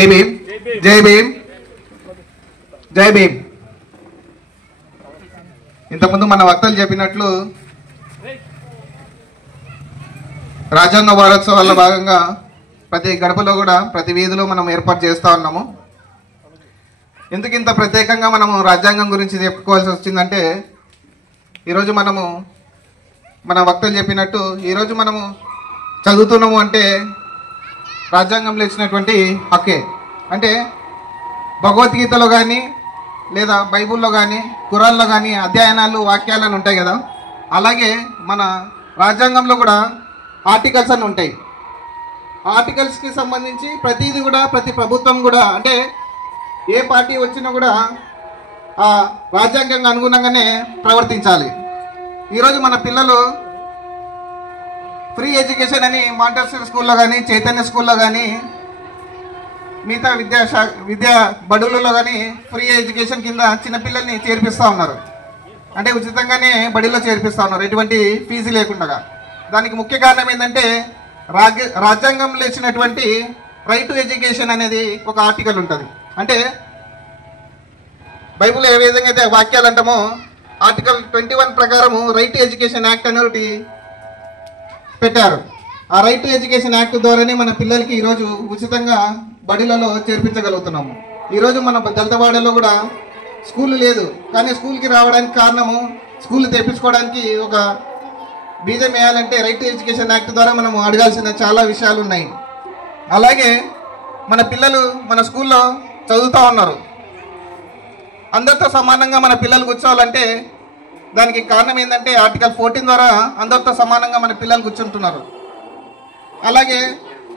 జై భీమ్, జై భీమ్, జై భీమ్. ఇంతకుముందు మన వక్తలు చెప్పినట్లు రాజ్యాంగ వారోత్సవాల్లో భాగంగా ప్రతి గడపలో కూడా ప్రతి వీధిలో మనం ఏర్పాటు చేస్తూ ఉన్నాము. ఎందుకు ఇంత ప్రత్యేకంగా మనము రాజ్యాంగం గురించి చెప్పుకోవాల్సి వచ్చిందంటే, ఈరోజు మనము మన వక్తలు చెప్పినట్టు ఈరోజు మనము చదువుతున్నాము అంటే రాజ్యాంగంలో ఇచ్చినటువంటి హక్కే. అంటే భగవద్గీతలో కానీ లేదా బైబుల్లో కానీ ఖురాన్లో కానీ అధ్యయనాలు వాక్యాలను ఉంటాయి కదా, అలాగే మన రాజ్యాంగంలో కూడా ఆర్టికల్స్ అని ఉంటాయి. ఆర్టికల్స్కి సంబంధించి ప్రతిదీ కూడా ప్రతి ప్రభుత్వం కూడా అంటే ఏ పార్టీ వచ్చినా కూడా ఆ రాజ్యాంగంగా అనుగుణంగానే ప్రవర్తించాలి. ఈరోజు మన పిల్లలు ఫ్రీ ఎడ్యుకేషన్ అని మాంటెసరీ స్కూల్లో కానీ చైతన్య స్కూల్లో కానీ మిగతా విద్యా బడులలో కానీ ఫ్రీ ఎడ్యుకేషన్ కింద చిన్నపిల్లల్ని చేర్పిస్తూ ఉన్నారు. అంటే ఉచితంగానే బడిలో చేర్పిస్తూ ఉన్నారు, ఎటువంటి ఫీజు లేకుండా. దానికి ముఖ్య కారణం ఏంటంటే రాజ్యాంగంలో ఇచ్చినటువంటి రైట్ టు ఎడ్యుకేషన్ అనేది ఒక ఆర్టికల్ ఉంటుంది. అంటే బైబుల్ ఏ విధంగా అయితే వాక్యాలు అంటామో ఆర్టికల్ 21 ప్రకారము రైట్ టు ఎడ్యుకేషన్ యాక్ట్ అనేది పెట్టారు. ఆ రైట్ టు ఎడ్యుకేషన్ యాక్ట్ ద్వారానే మన పిల్లలకి ఈరోజు ఉచితంగా బడిలలో చేర్పించగలుగుతున్నాము. ఈరోజు మన దళితవాడలో కూడా స్కూల్ లేదు, కానీ స్కూల్కి రావడానికి కారణము స్కూల్ తెప్పించుకోవడానికి ఒక బీజం వేయాలంటే రైట్ టు ఎడ్యుకేషన్ యాక్ట్ ద్వారా మనము అడగాల్సిన చాలా విషయాలు ఉన్నాయి. అలాగే మన పిల్లలు మన స్కూల్లో చదువుతూ ఉన్నారు. అందరితో సమానంగా మన పిల్లలు కూర్చోవాలంటే దానికి కారణం ఏంటంటే ఆర్టికల్ 14 ద్వారా అందరితో సమానంగా మన పిల్లలు కూర్చుంటున్నారు. అలాగే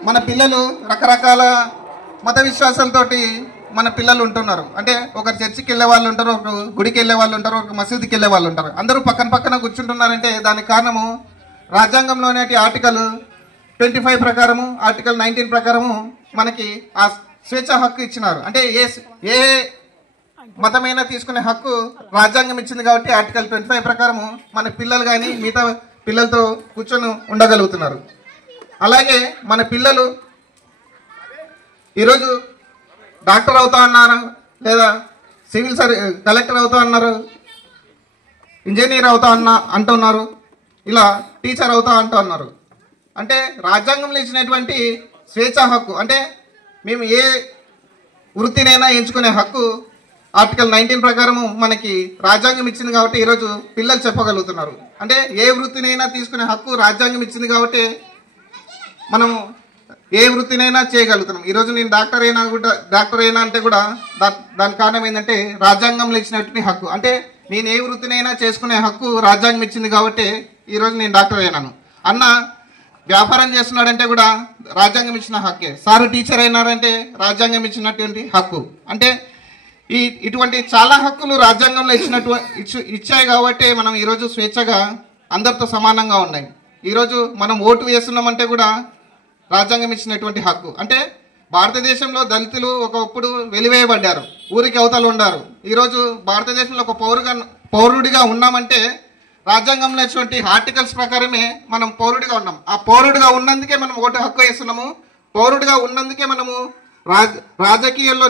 మన పిల్లలు రకరకాల మత విశ్వాసాలతోటి మన పిల్లలు ఉంటున్నారు. అంటే ఒకరు చర్చికి వెళ్ళే వాళ్ళు ఉంటారు, ఒకరు గుడికి వెళ్ళే వాళ్ళు ఉంటారు, ఒకరు మసీదుకి వెళ్ళే వాళ్ళు ఉంటారు. అందరూ పక్కన పక్కన కూర్చుంటున్నారంటే దానికి కారణము రాజ్యాంగంలోనే ఆర్టికల్ 25 ప్రకారము ఆర్టికల్ 19 ప్రకారము మనకి ఆ స్వేచ్ఛ హక్కు ఇచ్చినారు. అంటే ఏ మతమైనా తీసుకునే హక్కు రాజ్యాంగం ఇచ్చింది కాబట్టి ఆర్టికల్ 25 ప్రకారము మన పిల్లలు కానీ మిగతా పిల్లలతో కూర్చొని ఉండగలుగుతున్నారు. అలాగే మన పిల్లలు ఈరోజు డాక్టర్ అవుతా అన్నారు, లేదా సివిల్ కలెక్టర్ అవుతా అన్నారు, ఇంజనీర్ అవుతా అంటున్నారు, ఇలా టీచర్ అవుతా అంటున్నారు. అంటే రాజ్యాంగంలో ఇచ్చినటువంటి స్వేచ్ఛా హక్కు, అంటే మేము ఏ వృత్తినైనా ఎంచుకునే హక్కు ఆర్టికల్ 19 ప్రకారము మనకి రాజ్యాంగం ఇచ్చింది కాబట్టి ఈరోజు పిల్లలు చెప్పగలుగుతున్నారు. అంటే ఏ వృత్తినైనా తీసుకునే హక్కు రాజ్యాంగం ఇచ్చింది కాబట్టి మనము ఏ వృత్తినైనా చేయగలుగుతున్నాం. ఈరోజు నేను డాక్టర్ అయినా అంటే కూడా దాని కారణం ఏంటంటే రాజ్యాంగంలో ఇచ్చినటువంటి హక్కు. అంటే నేను ఏ వృత్తినైనా చేసుకునే హక్కు రాజ్యాంగం ఇచ్చింది కాబట్టి ఈరోజు నేను డాక్టర్ అయినాను. అన్న వ్యాపారం చేస్తున్నాడంటే కూడా రాజ్యాంగం ఇచ్చిన హక్కే. సారు టీచర్ అయినారంటే రాజ్యాంగం ఇచ్చినటువంటి హక్కు. అంటే ఇటువంటి చాలా హక్కులు రాజ్యాంగంలో ఇచ్చాయి కాబట్టి మనం ఈరోజు స్వేచ్ఛగా అందరితో సమానంగా ఉన్నాయి. ఈరోజు మనం ఓటు వేస్తున్నామంటే కూడా రాజ్యాంగం ఇచ్చినటువంటి హక్కు. అంటే భారతదేశంలో దళితులు ఒకప్పుడు వెలివేయబడ్డారు, ఊరికి అవతలు ఉండారు. ఈరోజు భారతదేశంలో ఒక పౌరుడిగా ఉన్నామంటే రాజ్యాంగంలో ఇచ్చినటువంటి ఆర్టికల్స్ ప్రకారమే మనం పౌరుడిగా ఉన్నాం. ఆ పౌరుడిగా ఉన్నందుకే మనం ఓటు హక్కు వేస్తున్నాము. పౌరుడిగా ఉన్నందుకే మనము రాజకీయాల్లో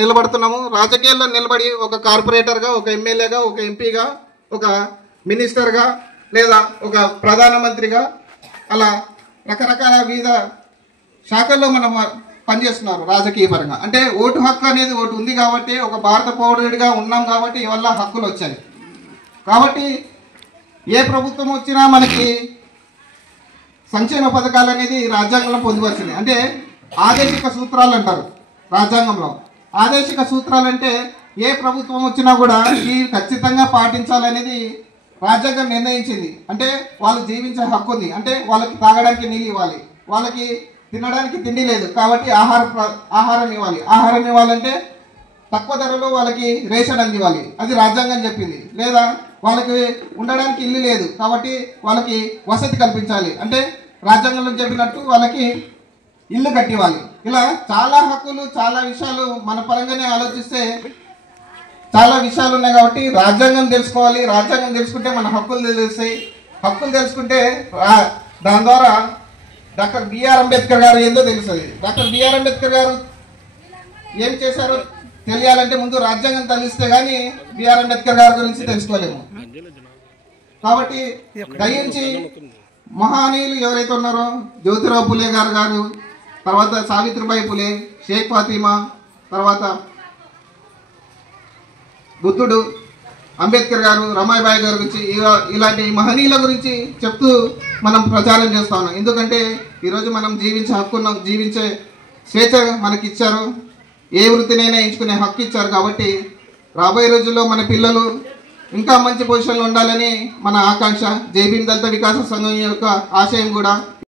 నిలబడుతున్నాము. రాజకీయాల్లో నిలబడి ఒక కార్పొరేటర్గా, ఒక ఎమ్మెల్యేగా, ఒక ఎంపీగా, ఒక మినిస్టర్గా, లేదా ఒక ప్రధానమంత్రిగా, అలా రకరకాల వివిధ శాఖల్లో మనం పనిచేస్తున్నారు రాజకీయ పరంగా. అంటే ఓటు హక్కు అనేది ఒకటి ఉంది కాబట్టి, ఒక భారత పౌరుడిగా ఉన్నాం కాబట్టి ఇవల్ల హక్కులు వచ్చాయి. కాబట్టి ఏ ప్రభుత్వం వచ్చినా మనకి సంక్షేమ పథకాలు అనేది రాజ్యాంగంలో పొందుపరిచింది. అంటే ఆదేశిక సూత్రాలు అంటారు రాజ్యాంగంలో. ఆదేశిక సూత్రాలు అంటే ఏ ప్రభుత్వం వచ్చినా కూడా ఈ ఖచ్చితంగా పాటించాలనేది రాజ్యాంగం నిర్ణయించింది. అంటే వాళ్ళు జీవించే హక్కు ఉంది. అంటే వాళ్ళకి తాగడానికి నీళ్ళు ఇవ్వాలి, వాళ్ళకి తినడానికి తిండి లేదు కాబట్టి ఆహారం ఇవ్వాలి. ఆహారం ఇవ్వాలంటే తక్కువ ధరలో వాళ్ళకి రేషన్ అందివ్వాలి, అది రాజ్యాంగం చెప్పింది. లేదా వాళ్ళకి ఉండడానికి ఇల్లు లేదు కాబట్టి వాళ్ళకి వసతి కల్పించాలి, అంటే రాజ్యాంగంలో చెప్పినట్టు వాళ్ళకి ఇల్లు కట్టివ్వాలి. ఇలా చాలా హక్కులు, చాలా విషయాలు మన పరంగానే ఆలోచిస్తే చాలా విషయాలు ఉన్నాయి కాబట్టి రాజ్యాంగం తెలుసుకోవాలి. రాజ్యాంగం తెలుసుకుంటే మన హక్కులు తెలుస్తాయి. హక్కులు తెలుసుకుంటే దాని ద్వారా డాక్టర్ బిఆర్ అంబేద్కర్ గారు ఏందో తెలుస్తుంది. డాక్టర్ బిఆర్ అంబేద్కర్ గారు ఏం చేశారో తెలియాలంటే ముందు రాజ్యాంగం తెలిస్తే కానీ బిఆర్ అంబేద్కర్ గారి గురించి తెలుసుకోలేము. కాబట్టి దయించి మహానీయులు ఎవరైతే ఉన్నారో జ్యోతిరావు పులే గారు, తర్వాత సావిత్రిబాయి పులే, షేక్ ఫాతిమా, తర్వాత బుద్ధుడు, అంబేద్కర్ గారు, రమాబాయి గారి గురించి ఇలాంటి మహనీయుల గురించి చెప్తూ మనం ప్రచారం చేస్తా ఉన్నాం. ఎందుకంటే ఈరోజు మనం జీవించే హక్కున్నాం, జీవించే స్వేచ్ఛ మనకి ఇచ్చారు, ఏ వృత్తినైనా ఎంచుకునే హక్కు ఇచ్చారు. కాబట్టి రాబోయే రోజుల్లో మన పిల్లలు ఇంకా మంచి పొజిషన్లో ఉండాలని మన ఆకాంక్ష. జై భీమ్ దళిత వికాస సంఘం యొక్క ఆశయం కూడా.